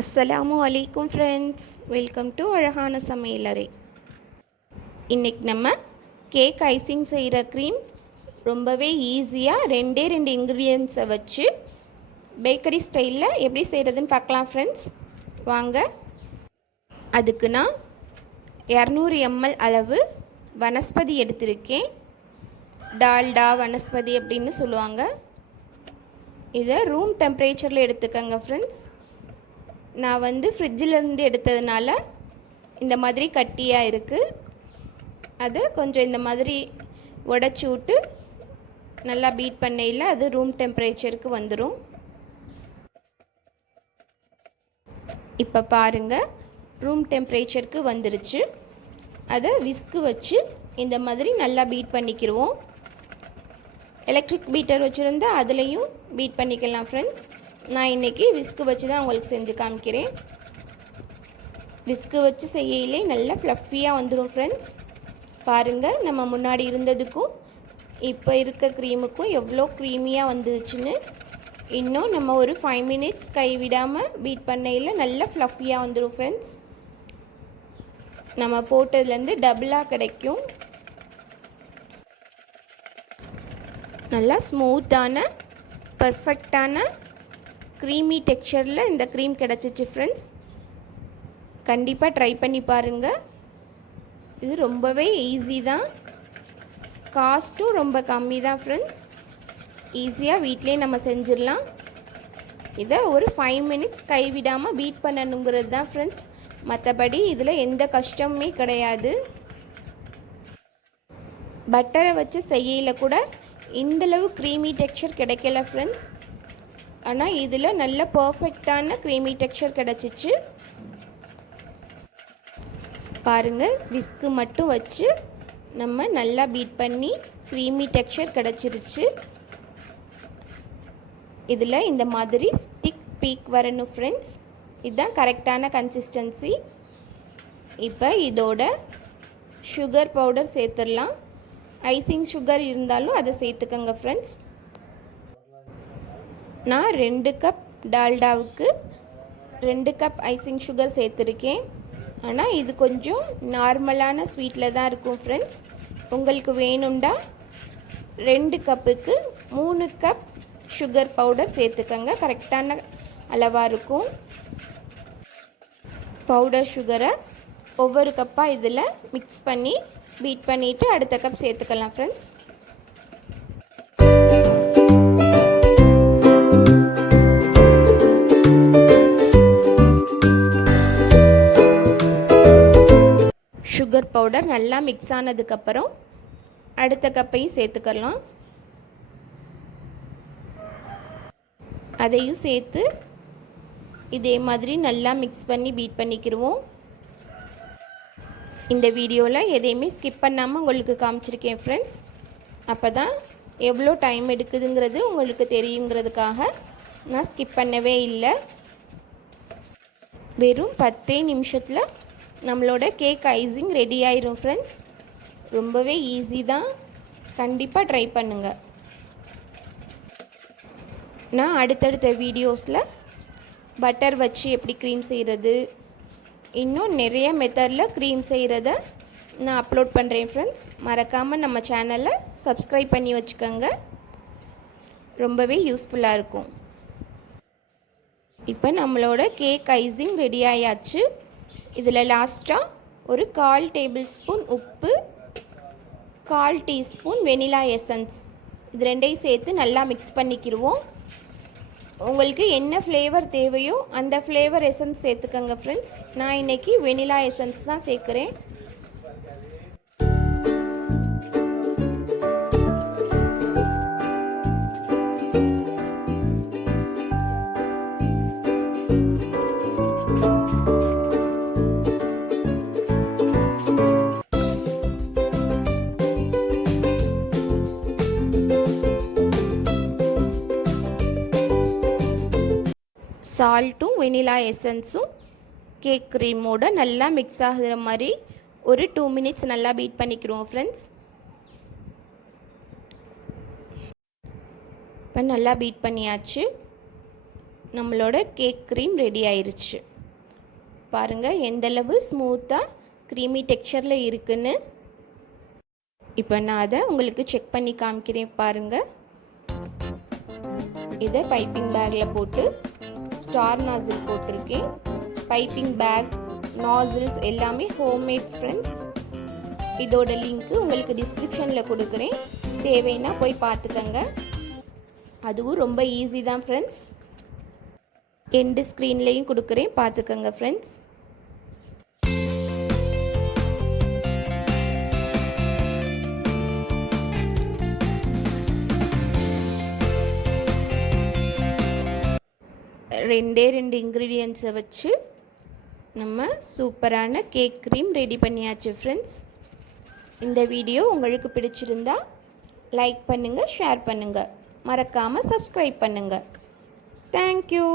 அஸ்ஸலாமு அலைக்கும் friends, welcome to அழகான சமையலறை. இன்றைக்கி நம்ம கேக் ஐசிங் செய்கிற க்ரீம் ரொம்பவே ஈஸியாக ரெண்டே இன்க்ரீடியன்ஸை வச்சு பேக்கரி ஸ்டைலில் எப்படி செய்கிறதுன்னு பார்க்கலாம் ஃப்ரெண்ட்ஸ். வாங்க. அதுக்கு நான் 200 ml அளவு வனஸ்பதி எடுத்திருக்கேன். டால்டா வனஸ்பதி அப்படின்னு சொல்லுவாங்க. இதை ரூம் டெம்பரேச்சரில் எடுத்துக்கோங்க ஃப்ரெண்ட்ஸ். நான் ஃப்ரிட்ஜிலேருந்து எடுத்ததுனால இந்த மாதிரி கட்டியாக இருக்குது. அதை கொஞ்சம் இந்த மாதிரி உடச்சி விட்டு நல்லா பீட் பண்ணையில் அது ரூம் டெம்பரேச்சருக்கு வந்துடும். இப்போ பாருங்கள், ரூம் டெம்பரேச்சருக்கு வந்துருச்சு. அதை விஸ்கு வச்சு இந்த மாதிரி நல்லா பீட் பண்ணிக்கிடுவோம். எலக்ட்ரிக் பீட்டர் வச்சுருந்தா அதுலேயும் பீட் பண்ணிக்கலாம் ஃப்ரெண்ட்ஸ். நான் இன்றைக்கி விஸ்கு வச்சு தான் உங்களுக்கு செஞ்சு காமிக்கிறேன். விஸ்கு வச்சு செய்யலே நல்லா ஃப்ளஃபியாக வந்துடும் ஃப்ரெண்ட்ஸ். பாருங்கள், நம்ம முன்னாடி இருந்ததுக்கும் இப்போ இருக்க க்ரீமுக்கும் எவ்வளோ க்ரீமியாக வந்துருச்சுன்னு. இன்னும் நம்ம ஒரு 5 minutes கைவிடாமல் பீட் பண்ணையில் நல்லா ஃப்ளஃபியாக வந்துடும் ஃப்ரெண்ட்ஸ். நம்ம போட்டதுலேருந்து டபுளாக கிடைக்கும். நல்லா ஸ்மூத்தான பர்ஃபெக்டான க்ரீமி டெக்ஸ்சரில் இந்த க்ரீம் கிடச்சிச்சு ஃப்ரெண்ட்ஸ். கண்டிப்பாக ட்ரை பண்ணி பாருங்கள். இது ரொம்பவே ஈஸி தான், காஸ்ட்டும் ரொம்ப கம்மி தான் ஃப்ரெண்ட்ஸ். ஈஸியாக வீட்டிலே நம்ம செஞ்சிடலாம். இதை ஒரு 5 minutes கைவிடாமல் பீட் பண்ணணுங்கிறது தான் ஃப்ரெண்ட்ஸ். மற்றபடி இதில் எந்த கஷ்டமுமே கிடையாது. பட்டரை வச்சு செய்யல கூட இந்தளவு க்ரீமி டெக்ஸ்சர் கிடைக்கல ஃப்ரெண்ட்ஸ். ஆனால் இதில் நல்ல பர்ஃபெக்டான க்ரீமி டெக்ஸ்சர் கிடச்சிச்சு. பாருங்கள், விஸ்கு மட்டும் வச்சு நம்ம நல்லா பீட் பண்ணி க்ரீமி டெக்ஸ்சர் கிடச்சிருச்சு. இதில் இந்த மாதிரி ஸ்டிக் பீக் வரணும் ஃப்ரெண்ட்ஸ். இதுதான் கரெக்டான கன்சிஸ்டன்சி. இப்போ இதோட சுகர் பவுடர் சேர்த்துடலாம். ஐசிங் சுகர் இருந்தாலும் அதை சேர்த்துக்கங்க ஃப்ரெண்ட்ஸ். நான் 2 கப் டால்டாவுக்கு 2 கப் ஐசிங் சுகர் சேர்த்துருக்கேன். ஆனால் இது கொஞ்சம் நார்மலான ஸ்வீட்டில் தான் இருக்கும் ஃப்ரெண்ட்ஸ். உங்களுக்கு வேணும்டா 2 கப்புக்கு 3 கப் சுகர் பவுடர் சேர்த்துக்கங்க. கரெக்டான அளவாக இருக்கும். பவுடர் சுகரை ஒவ்வொரு கப்பாக இதில் மிக்ஸ் பண்ணி பீட் பண்ணிவிட்டு அடுத்த கப் சேர்த்துக்கலாம் ஃப்ரெண்ட்ஸ். சுகர் பவுடர் நல்லா மிக்ஸ் ஆனதுக்கப்புறம் அடுத்த கப்பையும் சேர்த்துக்கலாம். அதையும் சேர்த்து இதே மாதிரி நல்லா மிக்ஸ் பண்ணி பீட் பண்ணிக்கிடுவோம். இந்த வீடியோவில் எதையுமே ஸ்கிப் பண்ணாமல் உங்களுக்கு காமிச்சிருக்கேன் ஃப்ரெண்ட்ஸ். அப்போ தான் எவ்வளோ டைம் எடுக்குதுங்கிறது உங்களுக்கு தெரியுங்கிறதுக்காக நான் ஸ்கிப் பண்ணவே இல்லை. வெறும் 10 நிமிஷத்தில் நம்மளோட கேக் ஐசிங் ரெடி ஆயிரும் ஃப்ரெண்ட்ஸ். ரொம்பவே ஈஸி தான், கண்டிப்பாக ட்ரை பண்ணுங்கள். நான் அடுத்தடுத்த வீடியோஸில் பட்டர் வச்சு எப்படி க்ரீம் செய்கிறது, இன்னும் நிறைய மெத்தடில் க்ரீம் செய்கிறத நான் அப்லோட் பண்ணுறேன் ஃப்ரெண்ட்ஸ். மறக்காமல் நம்ம சேனலை சப்ஸ்கிரைப் பண்ணி வச்சுக்கோங்க, ரொம்பவே யூஸ்ஃபுல்லாக இருக்கும். இப்போ நம்மளோட கேக் ஐசிங் ரெடி ஆயாச்சு. இதில் லாஸ்ட்டாக ஒரு 1/4 டேபிள்ஸ்பூன் உப்பு, 1/4 டீஸ்பூன் வெனிலா எசன்ஸ், இது ரெண்டையும் சேர்த்து நல்லா மிக்ஸ் பண்ணிக்கிடுவோம். உங்களுக்கு என்ன ஃப்ளேவர் தேவையோ அந்த ஃப்ளேவர் எசன்ஸ் சேர்த்துக்கங்க ஃப்ரெண்ட்ஸ். நான் இன்றைக்கி வெனிலா எசன்ஸ் தான் சேர்க்குறேன். சால்ட்டும் வெனிலா எசன்ஸும் கேக் க்ரீமோட நல்லா மிக்ஸ் ஆகிற மாதிரி ஒரு 2 minutes நல்லா பீட் பண்ணிக்கிறோம் ஃப்ரெண்ட்ஸ். இப்போ நல்லா பீட் பண்ணியாச்சு. நம்மளோட கேக் க்ரீம் ரெடி ஆயிருச்சு. பாருங்கள் எந்தளவு ஸ்மூத்தாக க்ரீமி டெக்ஸ்சரில் இருக்குன்னு. இப்போ நான் அதை உங்களுக்கு செக் பண்ணி காமிக்கிறேன் பாருங்கள். இதை பைப்பிங் பேக்கில் போட்டு ஸ்டார் நாசில் போட்டிருக்கேன். பைப்பிங் பேக், நாசில்ஸ் எல்லாமே ஹோம்மேட் ஃப்ரெண்ட்ஸ். இதோட லிங்க்கு உங்களுக்கு டிஸ்கிரிப்ஷனில் கொடுக்குறேன், தேவைன்னா போய் பார்த்துக்கங்க. அதுவும் ரொம்ப ஈஸி தான் ஃப்ரெண்ட்ஸ். எண்டு ஸ்க்ரீன்லேயும் கொடுக்குறேன், பார்த்துக்கங்க ஃப்ரெண்ட்ஸ். ரெண்டே இன்க்ரீடியன்ட்ஸை வச்சு நம்ம சூப்பரான கேக் க்ரீம் ரெடி பண்ணியாச்சு ஃப்ரெண்ட்ஸ். இந்த வீடியோ உங்களுக்கு பிடிச்சிருந்தா லைக் பண்ணுங்கள், ஷேர் பண்ணுங்கள், மறக்காமல் சப்ஸ்கிரைப் பண்ணுங்கள். தேங்க்யூ.